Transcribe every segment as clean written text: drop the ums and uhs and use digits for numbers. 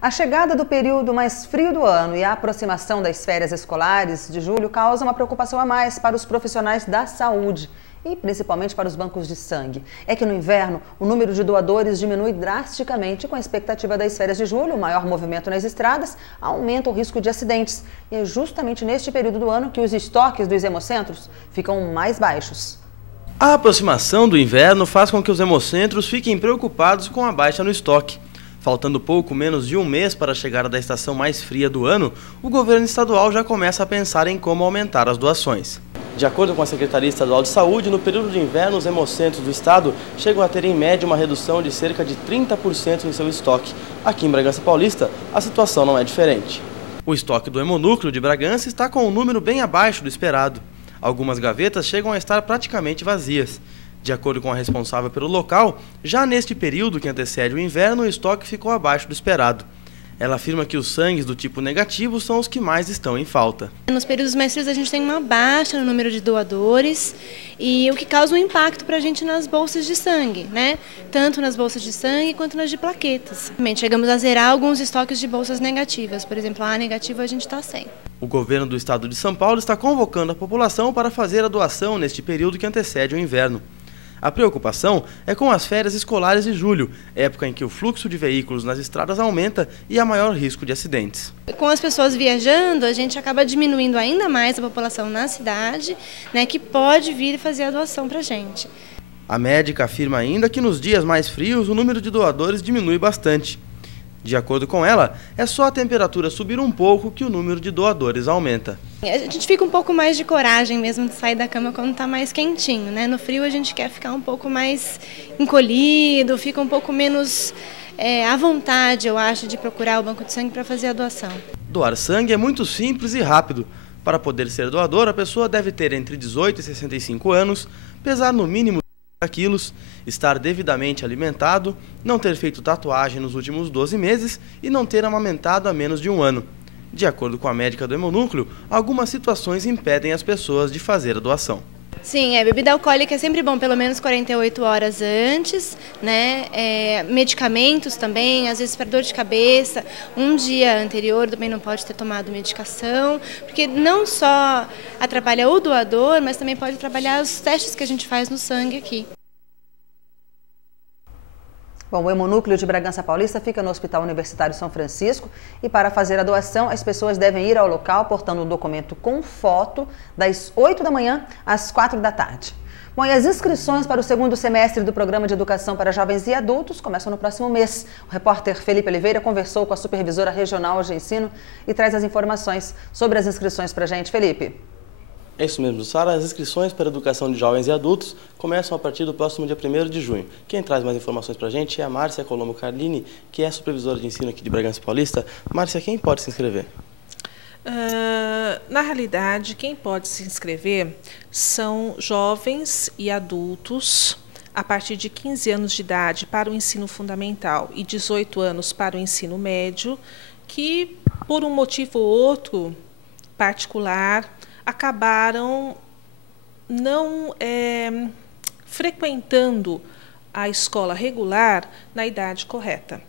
A chegada do período mais frio do ano e a aproximação das férias escolares de julho causam uma preocupação a mais para os profissionais da saúde e principalmente para os bancos de sangue. É que no inverno o número de doadores diminui drasticamente. Com a expectativa das férias de julho, o maior movimento nas estradas aumenta o risco de acidentes. E é justamente neste período do ano que os estoques dos hemocentros ficam mais baixos. A aproximação do inverno faz com que os hemocentros fiquem preocupados com a baixa no estoque. Faltando pouco menos de um mês para a chegada da estação mais fria do ano, o governo estadual já começa a pensar em como aumentar as doações. De acordo com a Secretaria Estadual de Saúde, no período de inverno, os hemocentros do estado chegam a ter em média uma redução de cerca de 30% em seu estoque. Aqui em Bragança Paulista, a situação não é diferente. O estoque do hemonúcleo de Bragança está com um número bem abaixo do esperado. Algumas gavetas chegam a estar praticamente vazias. De acordo com a responsável pelo local, já neste período que antecede o inverno, o estoque ficou abaixo do esperado. Ela afirma que os sangues do tipo negativo são os que mais estão em falta. Nos períodos mais frios a gente tem uma baixa no número de doadores e o que causa um impacto para a gente nas bolsas de sangue, né? Tanto nas bolsas de sangue quanto nas de plaquetas. Chegamos a zerar alguns estoques de bolsas negativas, por exemplo, a negativa a gente está sem. O governo do estado de São Paulo está convocando a população para fazer a doação neste período que antecede o inverno. A preocupação é com as férias escolares de julho, época em que o fluxo de veículos nas estradas aumenta e há maior risco de acidentes. Com as pessoas viajando, a gente acaba diminuindo ainda mais a população na cidade, né, que pode vir fazer a doação para a gente. A médica afirma ainda que nos dias mais frios o número de doadores diminui bastante. De acordo com ela, é só a temperatura subir um pouco que o número de doadores aumenta. A gente fica um pouco mais de coragem mesmo de sair da cama quando está mais quentinho, né? No frio a gente quer ficar um pouco mais encolhido, fica um pouco menos à vontade, eu acho, de procurar o banco de sangue para fazer a doação. Doar sangue é muito simples e rápido. Para poder ser doador, a pessoa deve ter entre 18 e 65 anos, pesar no mínimo 30 quilos, estar devidamente alimentado, não ter feito tatuagem nos últimos 12 meses e não ter amamentado há menos de um ano. De acordo com a médica do hemonúcleo, algumas situações impedem as pessoas de fazer a doação. Sim, bebida alcoólica é sempre bom, pelo menos 48 horas antes, né? Medicamentos também, às vezes para dor de cabeça, um dia anterior também não pode ter tomado medicação, porque não só atrapalha o doador, mas também pode atrapalhar os testes que a gente faz no sangue aqui. Bom, o hemonúcleo de Bragança Paulista fica no Hospital Universitário São Francisco e para fazer a doação as pessoas devem ir ao local portando um documento com foto das 8 da manhã às 4 da tarde. Bom, e as inscrições para o segundo semestre do Programa de Educação para Jovens e Adultos começam no próximo mês. O repórter Felipe Oliveira conversou com a supervisora regional de ensino e traz as informações sobre as inscrições para a gente. Felipe. É isso mesmo, Sara. As inscrições para a educação de jovens e adultos começam a partir do próximo dia 1º de junho. Quem traz mais informações para a gente é a Márcia Colombo Carlini, que é supervisora de ensino aqui de Bragança Paulista. Márcia, quem pode se inscrever? Na realidade, quem pode se inscrever são jovens e adultos a partir de 15 anos de idade para o ensino fundamental e 18 anos para o ensino médio, que, por um motivo ou outro particular, acabaram não frequentando a escola regular na idade correta.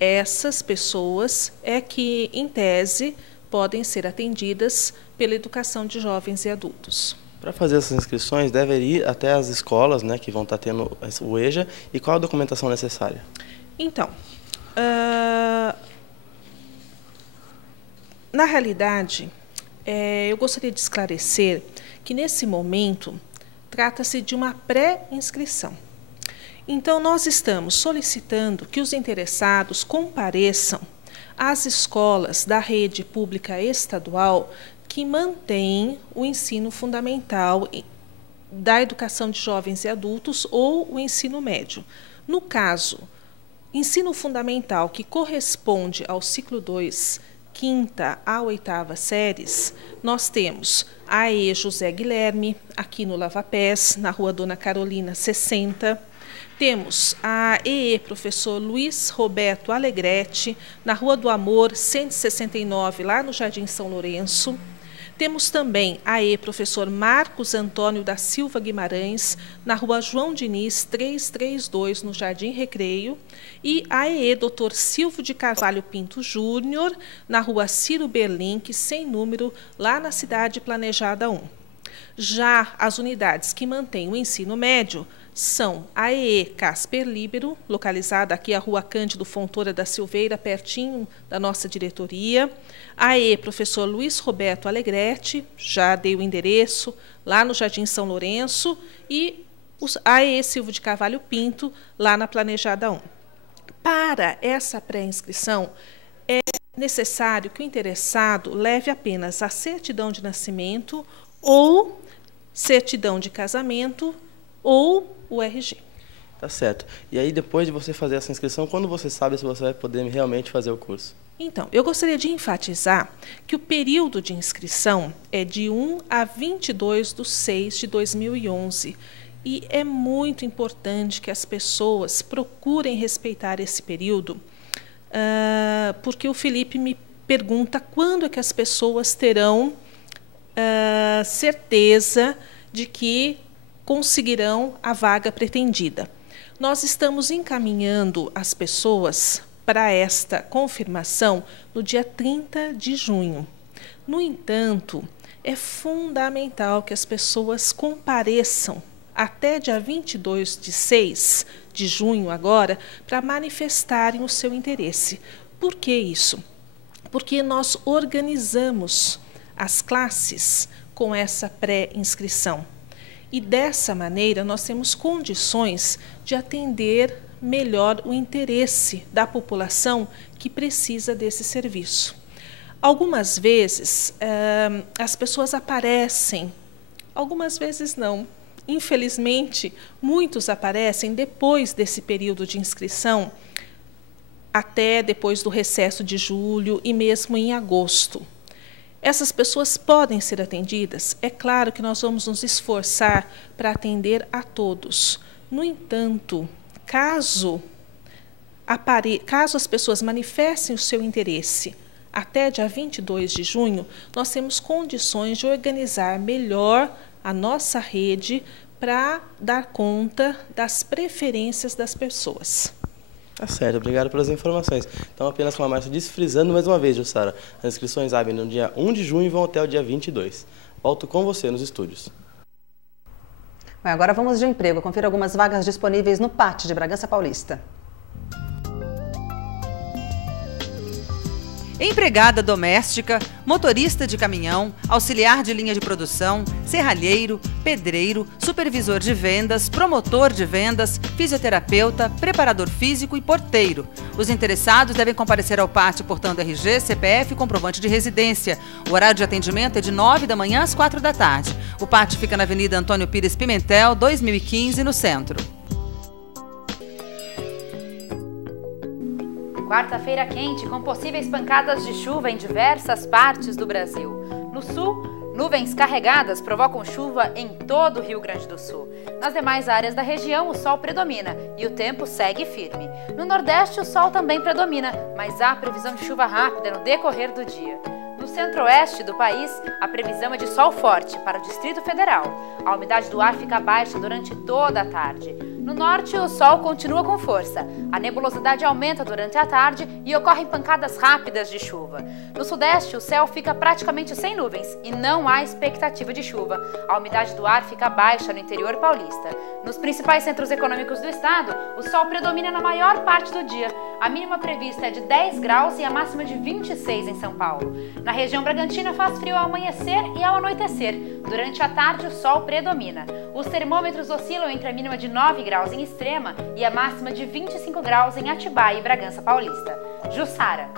Essas pessoas é que, em tese, podem ser atendidas pela educação de jovens e adultos. Para fazer essas inscrições, deve ir até as escolas, né, que vão estar tendo o EJA, e qual a documentação necessária? Então, na realidade, eu gostaria de esclarecer que, nesse momento, trata-se de uma pré-inscrição. Então, nós estamos solicitando que os interessados compareçam às escolas da rede pública estadual que mantêm o ensino fundamental da educação de jovens e adultos ou o ensino médio. No caso, ensino fundamental que corresponde ao ciclo 2, 5ª a 8ª séries, nós temos a AE José Guilherme, aqui no Lavapés, na Rua Dona Carolina, 60. Temos a EE Professor Luiz Roberto Alegrete, na Rua do Amor, 169, lá no Jardim São Lourenço. Temos também a AE Professor Marcos Antônio da Silva Guimarães, na Rua João Diniz, 332, no Jardim Recreio, e a AE Dr. Silvio de Carvalho Pinto Júnior, na Rua Ciro Berlink, sem número, lá na Cidade Planejada 1. Já as unidades que mantêm o ensino médio são a AE Casper Líbero, localizada aqui a Rua Cândido Fontoura da Silveira, pertinho da nossa diretoria. A AE Professor Luiz Roberto Alegretti, já dei o endereço, lá no Jardim São Lourenço. E a AE Silvio de Carvalho Pinto, lá na Planejada 1. Para essa pré-inscrição, é necessário que o interessado leve apenas a certidão de nascimento ou certidão de casamento ou o RG. Tá certo. E aí, depois de você fazer essa inscrição, quando você sabe se você vai poder realmente fazer o curso? Então, eu gostaria de enfatizar que o período de inscrição é de 1 a 22/6/2011. E é muito importante que as pessoas procurem respeitar esse período, porque o Felipe me pergunta quando é que as pessoas terão certeza de que conseguirão a vaga pretendida. Nós estamos encaminhando as pessoas para esta confirmação no dia 30 de junho. No entanto, é fundamental que as pessoas compareçam até dia 22/6 de junho agora para manifestarem o seu interesse. Por que isso? Porque nós organizamos as classes com essa pré-inscrição. E dessa maneira nós temos condições de atender melhor o interesse da população que precisa desse serviço. Algumas vezes as pessoas aparecem, algumas vezes não. Infelizmente, muitos aparecem depois desse período de inscrição, até depois do recesso de julho e mesmo em agosto. Essas pessoas podem ser atendidas? É claro que nós vamos nos esforçar para atender a todos. No entanto, caso as pessoas manifestem o seu interesse até dia 22 de junho, nós temos condições de organizar melhor a nossa rede para dar conta das preferências das pessoas. Tá certo, obrigado pelas informações. Então, apenas como a Márcia disse, frisando mais uma vez, Jussara, as inscrições abrem no dia 1 de junho e vão até o dia 22. Volto com você nos estúdios. Bom, agora vamos de emprego. Confira algumas vagas disponíveis no PAT de Bragança Paulista. Empregada doméstica, motorista de caminhão, auxiliar de linha de produção, serralheiro, pedreiro, supervisor de vendas, promotor de vendas, fisioterapeuta, preparador físico e porteiro. Os interessados devem comparecer ao PAT portando RG, CPF e comprovante de residência. O horário de atendimento é de 9 da manhã às 4 da tarde. O PAT fica na Avenida Antônio Pires Pimentel, 2015, no centro. Quarta-feira quente, com possíveis pancadas de chuva em diversas partes do Brasil. No sul, nuvens carregadas provocam chuva em todo o Rio Grande do Sul. Nas demais áreas da região, o sol predomina e o tempo segue firme. No Nordeste, o sol também predomina, mas há previsão de chuva rápida no decorrer do dia. No centro-oeste do país, a previsão é de sol forte para o Distrito Federal. A umidade do ar fica baixa durante toda a tarde. No norte, o sol continua com força. A nebulosidade aumenta durante a tarde e ocorrem pancadas rápidas de chuva. No sudeste, o céu fica praticamente sem nuvens e não há expectativa de chuva. A umidade do ar fica baixa no interior paulista. Nos principais centros econômicos do estado, o sol predomina na maior parte do dia. A mínima prevista é de 10 graus e a máxima de 26 em São Paulo. Na região Bragantina faz frio ao amanhecer e ao anoitecer. Durante a tarde, o sol predomina. Os termômetros oscilam entre a mínima de 9 graus em Extrema e a máxima de 25 graus em Atibaia e Bragança Paulista. Jussara.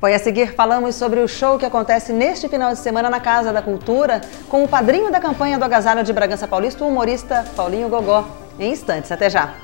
Bom, e a seguir falamos sobre o show que acontece neste final de semana na Casa da Cultura com o padrinho da campanha do Agasalho de Bragança Paulista, o humorista Paulinho Gogó. Em instantes, até já!